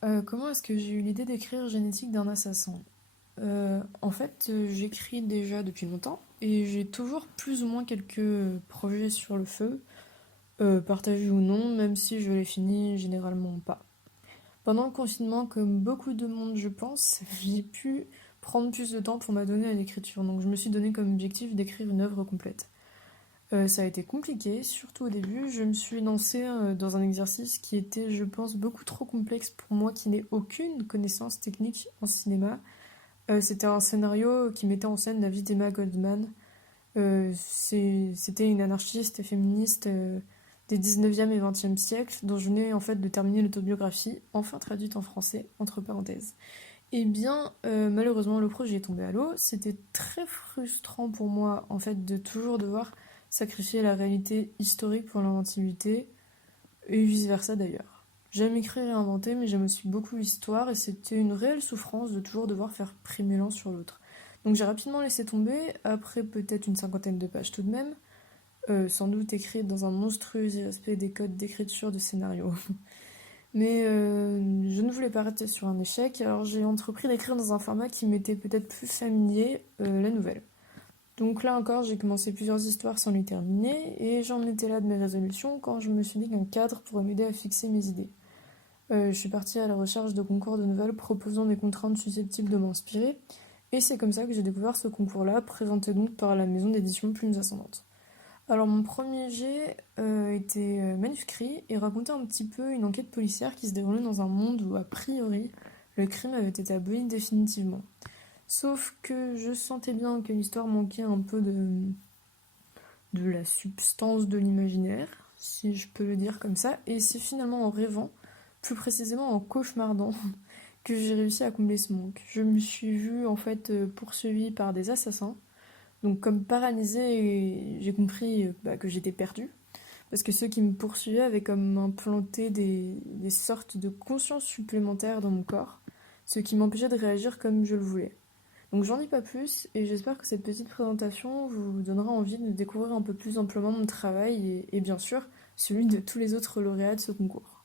Comment est-ce que j'ai eu l'idée d'écrire Génétique d'un assassin? J'écris déjà depuis longtemps et j'ai toujours plus ou moins quelques projets sur le feu, partagés ou non, même si je les finis généralement pas. Pendant le confinement, comme beaucoup de monde, je pense, j'ai pu prendre plus de temps pour m'adonner à l'écriture, donc je me suis donné comme objectif d'écrire une œuvre complète. Ça a été compliqué, surtout au début. Je me suis lancée dans un exercice qui était, je pense, beaucoup trop complexe pour moi qui n'ai aucune connaissance technique en cinéma. C'était un scénario qui mettait en scène la vie d'Emma Goldman. C'était une anarchiste féministe des 19e et 20e siècles dont je venais en fait de terminer l'autobiographie, enfin traduite en français, entre parenthèses. Eh bien, malheureusement, le projet est tombé à l'eau. C'était très frustrant pour moi, en fait, de toujours devoir sacrifier la réalité historique pour l'inventivité, et vice-versa d'ailleurs. J'aime écrire et inventer, mais j'aime aussi beaucoup l'histoire, et c'était une réelle souffrance de toujours devoir faire primer l'un sur l'autre. Donc j'ai rapidement laissé tomber, après peut-être une cinquantaine de pages tout de même, sans doute écrites dans un monstrueux irrespect des codes d'écriture de scénario. Mais je ne voulais pas rester sur un échec, alors j'ai entrepris d'écrire dans un format qui m'était peut-être plus familier, la nouvelle. Donc là encore, j'ai commencé plusieurs histoires sans les terminer, et j'en étais là de mes résolutions quand je me suis dit qu'un cadre pourrait m'aider à fixer mes idées. Je suis partie à la recherche de concours de nouvelles proposant des contraintes susceptibles de m'inspirer, et c'est comme ça que j'ai découvert ce concours-là, présenté donc par la maison d'édition Plumes Ascendantes. Alors mon premier jet était manuscrit et racontait un petit peu une enquête policière qui se déroulait dans un monde où a priori le crime avait été aboli définitivement. Sauf que je sentais bien que l'histoire manquait un peu de la substance de l'imaginaire, si je peux le dire comme ça, et c'est finalement en rêvant, plus précisément en cauchemardant, que j'ai réussi à combler ce manque. Je me suis vue en fait poursuivie par des assassins, donc comme paralysée, j'ai compris que j'étais perdue, parce que ceux qui me poursuivaient avaient comme implanté des sortes de conscience supplémentaires dans mon corps, ce qui m'empêchait de réagir comme je le voulais. Donc j'en dis pas plus et j'espère que cette petite présentation vous donnera envie de découvrir un peu plus amplement mon travail et bien sûr celui de tous les autres lauréats de ce concours.